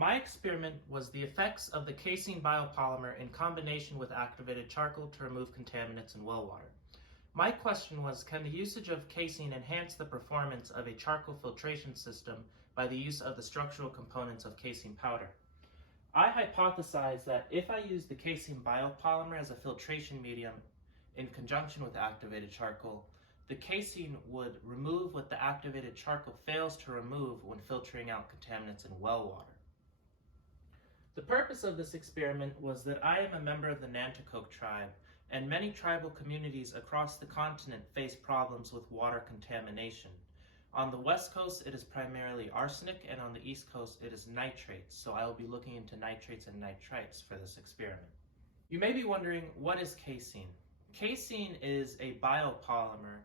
My experiment was the effects of the casein biopolymer in combination with activated charcoal to remove contaminants in well water. My question was, can the usage of casein enhance the performance of a charcoal filtration system by the use of the structural components of casein powder? I hypothesized that if I use the casein biopolymer as a filtration medium in conjunction with activated charcoal, the casein would remove what the activated charcoal fails to remove when filtering out contaminants in well water. The purpose of this experiment was that I am a member of the Nanticoke tribe, and many tribal communities across the continent face problems with water contamination. On the west coast, it is primarily arsenic, and on the east coast, it is nitrates, so I will be looking into nitrates and nitrites for this experiment. You may be wondering, what is casein? Casein is a biopolymer,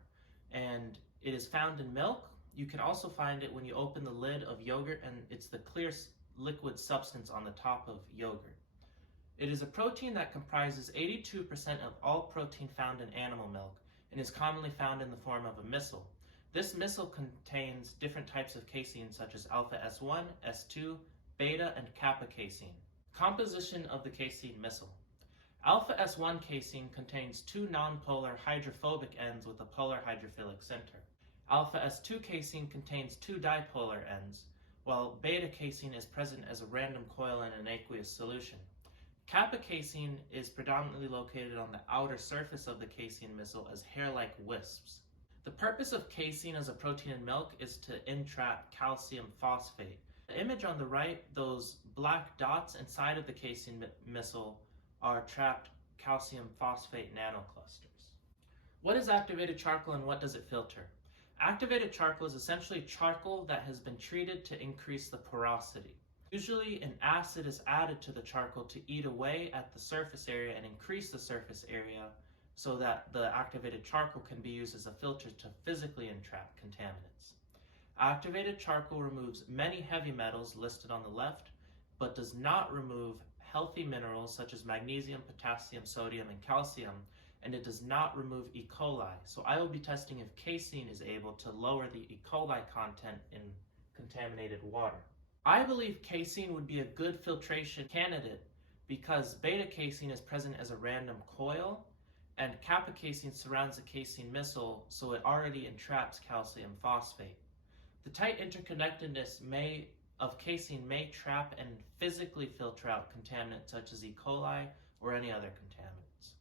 and it is found in milk. You can also find it when you open the lid of yogurt, and it's the clear liquid substance on the top of yogurt. It is a protein that comprises 82% of all protein found in animal milk and is commonly found in the form of a missile. This missile contains different types of casein such as alpha S1, S2, beta, and kappa casein. Composition of the casein missile. Alpha S1 casein contains two nonpolar hydrophobic ends with a polar hydrophilic center. Alpha S2 casein contains two dipolar ends, while beta casein is present as a random coil in an aqueous solution. Kappa casein is predominantly located on the outer surface of the casein missile as hair-like wisps. The purpose of casein as a protein in milk is to entrap calcium phosphate. The image on the right, those black dots inside of the casein missile are trapped calcium phosphate nanoclusters. What is activated charcoal and what does it filter? Activated charcoal is essentially charcoal that has been treated to increase the porosity. Usually an acid is added to the charcoal to eat away at the surface area and increase the surface area so that the activated charcoal can be used as a filter to physically entrap contaminants. Activated charcoal removes many heavy metals listed on the left, but does not remove healthy minerals such as magnesium, potassium, sodium, and calcium, and it does not remove E. coli. So I will be testing if casein is able to lower the E. coli content in contaminated water. I believe casein would be a good filtration candidate because beta casein is present as a random coil and kappa casein surrounds the casein missile, so it already entraps calcium phosphate. The tight interconnectedness of casein may trap and physically filter out contaminants such as E. coli or any other contaminants.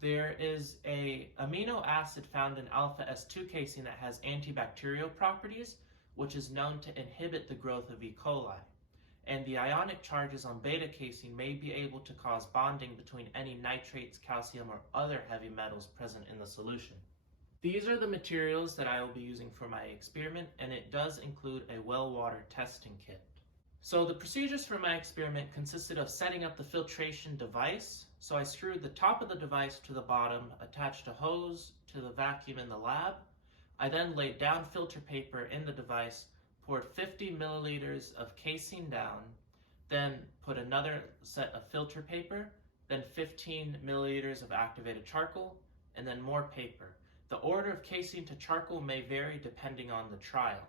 There is an amino acid found in alpha S2 casein that has antibacterial properties, which is known to inhibit the growth of E. coli. And the ionic charges on beta casein may be able to cause bonding between any nitrates, calcium, or other heavy metals present in the solution. These are the materials that I will be using for my experiment, and it does include a well water testing kit. So the procedures for my experiment consisted of setting up the filtration device. So I screwed the top of the device to the bottom, attached a hose to the vacuum in the lab. I then laid down filter paper in the device, poured 50 milliliters of casein down, then put another set of filter paper, then 15 milliliters of activated charcoal, and then more paper. The order of casein to charcoal may vary depending on the trial.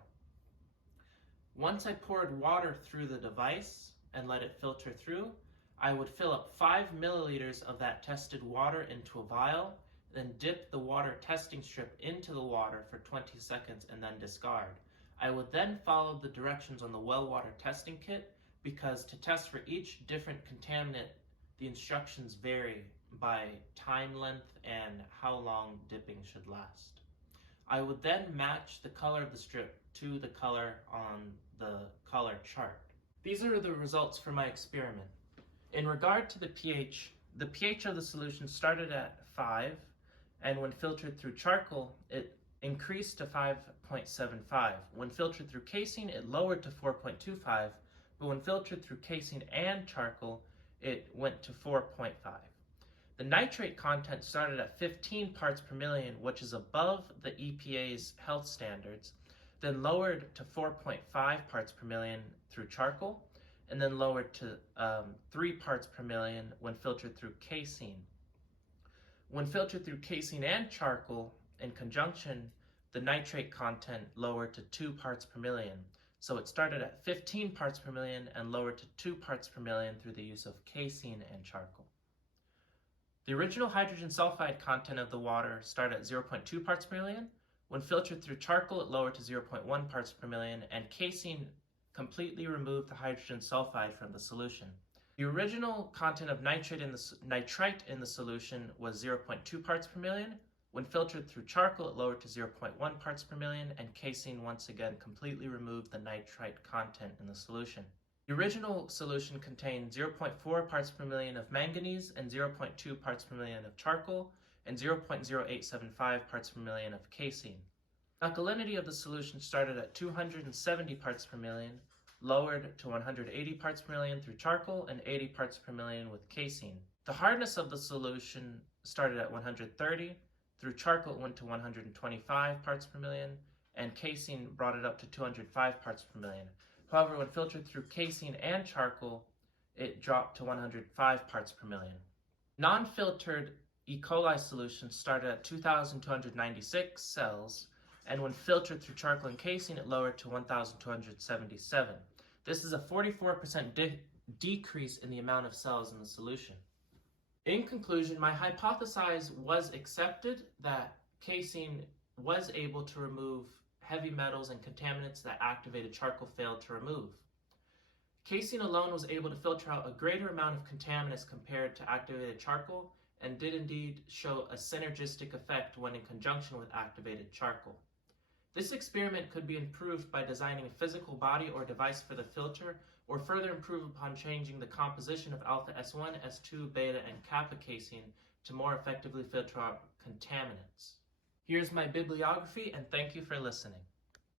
Once I poured water through the device and let it filter through, I would fill up 5 milliliters of that tested water into a vial, then dip the water testing strip into the water for 20 seconds and then discard. I would then follow the directions on the well water testing kit because to test for each different contaminant, the instructions vary by time length and how long dipping should last. I would then match the color of the strip to the color on the color chart. These are the results for my experiment. In regard to the pH of the solution started at 5, and when filtered through charcoal, it increased to 5.75. When filtered through casein, it lowered to 4.25, but when filtered through casein and charcoal, it went to 4.5. The nitrate content started at 15 parts per million, which is above the EPA's health standards, then lowered to 4.5 parts per million through charcoal, and then lowered to 3 parts per million when filtered through casein. When filtered through casein and charcoal in conjunction, the nitrate content lowered to 2 parts per million. So it started at 15 parts per million and lowered to 2 parts per million through the use of casein and charcoal. The original hydrogen sulfide content of the water started at 0.2 parts per million. When filtered through charcoal, it lowered to 0.1 parts per million, and casein completely removed the hydrogen sulfide from the solution. The original content of nitrite in the solution was 0.2 parts per million. When filtered through charcoal, it lowered to 0.1 parts per million, and casein once again completely removed the nitrite content in the solution. The original solution contained 0.4 parts per million of manganese and 0.2 parts per million of charcoal and 0.0875 parts per million of casein. Alkalinity of the solution started at 270 parts per million, lowered to 180 parts per million through charcoal and 80 parts per million with casein. The hardness of the solution started at 130, through charcoal it went to 125 parts per million, and casein brought it up to 205 parts per million. However, when filtered through casein and charcoal, it dropped to 105 parts per million. Non-filtered E. coli solution started at 2,296 cells, and when filtered through charcoal and casein, it lowered to 1,277. This is a 44% decrease in the amount of cells in the solution. In conclusion, my hypothesis was accepted that casein was able to remove heavy metals and contaminants that activated charcoal failed to remove. Casein alone was able to filter out a greater amount of contaminants compared to activated charcoal, and did indeed show a synergistic effect when in conjunction with activated charcoal. This experiment could be improved by designing a physical body or device for the filter, or further improve upon changing the composition of alpha S1, S2, beta, and kappa casein to more effectively filter out contaminants. Here's my bibliography, and thank you for listening.